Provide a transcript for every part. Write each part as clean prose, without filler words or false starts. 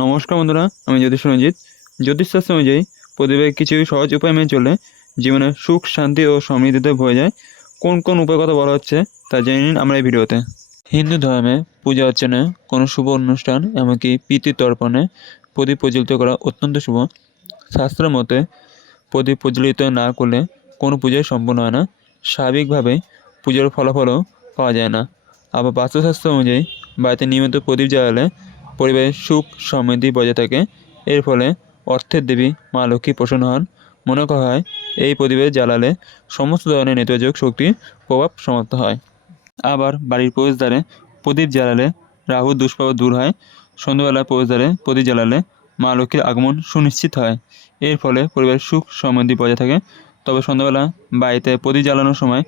নমস্কার বন্ধুরা, আমি জ্যোতিষ রঞ্জিত। জ্যোতিষশাস্ত্র অনুযায়ী প্রতিবার কিছু সহজ উপায় মেনে চললে জীবনে সুখ, শান্তি ও সমৃদ্ধিতে ভরে যায়। কোন কোন উপায় কথা বলা হচ্ছে তা জেনে নিন আমরা এই ভিডিওতে। হিন্দু ধর্মে পূজা অর্চনে, কোনো শুভ অনুষ্ঠান, এমনকি পিতৃতর্পণে প্রদীপ প্রজ্বলিত করা অত্যন্ত শুভ। শাস্ত্র মতে প্রদীপ প্রজ্বলিত না করলে কোনো পূজাই সম্পূর্ণ হয় না। স্বাভাবিকভাবে পুজোর ফলাফলও পাওয়া যায় না। আবার বাস্তুশাস্ত্র অনুযায়ী বাড়িতে নিয়মিত প্রদীপ জ্বালালে পরিবারের সুখ সমৃদ্ধি বজায় থাকে। এর ফলে অর্থের দেবী মা লক্ষ্মী প্রসন্ন হন। মনে করা হয় এই প্রদীপে জ্বালালে সমস্ত ধরনের নেতিবাচক শক্তির প্রভাব সমাপ্ত হয়। আবার বাড়ির প্রবেশদ্বারে প্রদীপ জ্বালালে রাহুর দুষ্প্রভাব দূর হয়। সন্ধ্যাবেলায় প্রবেশদ্বারে প্রদীপ জ্বালালে মা লক্ষ্মীর আগমন সুনিশ্চিত হয়। এর ফলে পরিবারের সুখ সমৃদ্ধি বজায় থাকে। তবে সন্ধ্যাবেলা বাড়িতে প্রদীপ জ্বালানোর সময়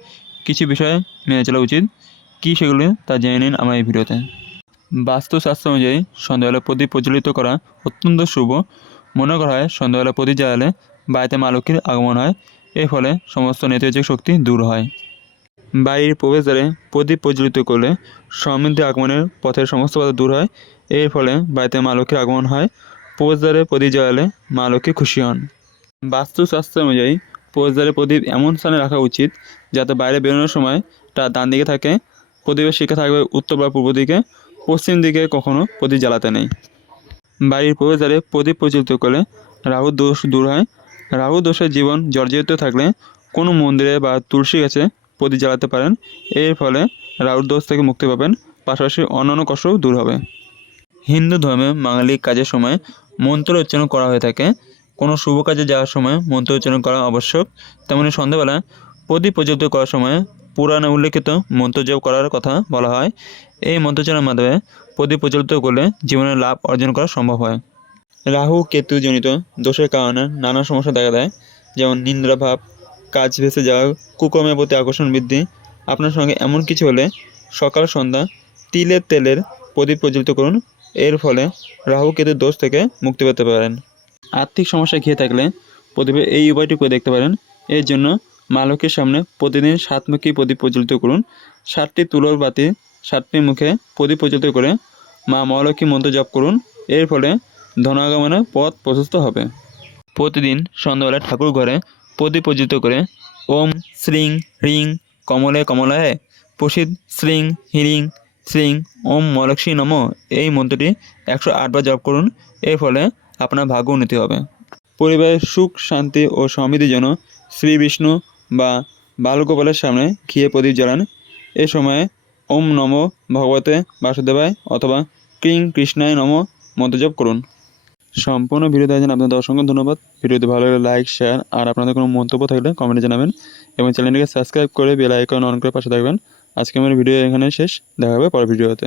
কিছু বিষয় মেনে চলা উচিত। কী সেগুলি তা জেনে নিন আমার এই ভিডিওতে। বাস্তুশাস্ত্র অনুযায়ী সন্ধ্যাবেলা প্রদীপ প্রজ্বলিত করা অত্যন্ত শুভ। মনে করা হয় সন্ধ্যাবেলা প্রদীপ জ্বালালে বাড়িতে মা লক্ষ্মীর আগমন হয়। এর ফলে সমস্ত নেতিবাচক শক্তি দূর হয়। বাড়ির প্রবেশদ্বারে প্রদীপ প্রজ্বলিত করলে সমৃদ্ধি আগমনের পথের সমস্ত বাধা দূর হয়। এর ফলে বাড়িতে মা লক্ষ্মীর আগমন হয়। প্রবেশদ্বারে প্রদীপ জ্বালালে মা লক্ষ্মী খুশি হন। বাস্তুশাস্ত্র অনুযায়ী প্রবেশদ্বারে প্রদীপ এমন স্থানে রাখা উচিত যাতে বাইরে বেরোনোর সময় তা ডান দিকে থাকে। প্রদীপের শিখা থাকবে উত্তর বা পূর্ব দিকে। পশ্চিম দিকে কখনো প্রদীপ জ্বালাতে নেই। বাড়ির প্রবেশদ্বারে প্রদীপ প্রজ্বলিত করলে রাহুর দোষ দূর হয়। রাহু দোষের জীবন জর্জরিত থাকলে কোনো মন্দিরে বা তুলসী গাছে প্রদীপ জ্বালাতে পারেন। এর ফলে রাহুর দোষ থেকে মুক্তি পাবেন, পাশাপাশি অন্যান্য কষ্টও দূর হবে। হিন্দু ধর্মে মাঙ্গলিক কাজের সময় মন্ত্র উচ্চারণ করা হয়ে থাকে। কোনো শুভ কাজে যাওয়ার সময় মন্ত্র উচ্চারণ করা আবশ্যক। তেমনি সন্ধ্যাবেলা প্রদীপ প্রজ্বলিত করার সময় পুরাণে উল্লেখিত মন্ত্র জপ করার কথা বলা হয়। এই মন্ত্রোচ্চারণের মাধ্যমে প্রদীপ প্রজ্বলিত করলে জীবনের লাভ অর্জন করা সম্ভব হয়। রাহু কেতুজনিত দোষের কারণে নানা সমস্যা দেখা দেয়, যেমন নিদ্রাভাব, কাজ ভেসে যাওয়া, কুকর্মের প্রতি আকর্ষণ বৃদ্ধি। আপনার সঙ্গে এমন কিছু হলে সকাল সন্ধ্যা তিলের তেলের প্রদীপ প্রজ্বলিত করুন। এর ফলে রাহু কেতুর দোষ থেকে মুক্তি পেতে পারেন। আর্থিক সমস্যা ঘিরে থাকলে প্রদীপের এই উপায়টি করে দেখতে পারেন। এর জন্য মা লক্ষ্মীর সামনে প্রতিদিন 7মুখী প্রদীপ প্রজ্বলিত করুন। 7টি তুলোর বাতি 7টি মুখে প্রদীপ প্রজ্বলিত করে মা মহালক্ষ্মী মন্ত্র জপ করুন। এর ফলে ধনাগমনের পথ প্রশস্ত হবে। প্রতিদিন সন্ধ্যাবেলা ঠাকুর ঘরে প্রদীপ প্রজ্বলিত করে ওম শ্রীং হ্রিং কমলে কমলায় প্রসিদ শ্রীং হ্রিং শ্রীং ওম মহালক্ষ্মী নমঃ এই মন্ত্রটি 108 বার জপ করুন। এর ফলে আপনার ভাগ্য উন্নতি হবে। পরিবারের সুখ, শান্তি ও সমৃদ্ধির জন্য শ্রী বিষ্ণু বা বালগোপালের সামনে ঘিয়ে প্রদীপ জ্বালান। এ সময়ে ওম নমো ভগবতে বাসুদেবায় অথবা ক্রিং কৃষ্ণায় নমঃ মন্ত্র জপ করুন। সম্পূর্ণ ভিডিও দেখার জন্য আপনাদের অসংখ্য ধন্যবাদ। ভিডিওটি ভালো লাগলে লাইক, শেয়ার আর আপনাদের কোনো মন্তব্য থাকলে কমেন্টে জানাবেন এবং চ্যানেলটিকে সাবস্ক্রাইব করে বেল আইকন অন করে পাশে থাকবেন। আজকে আমার ভিডিও এখানে শেষ। দেখা হবে পরের ভিডিওতে।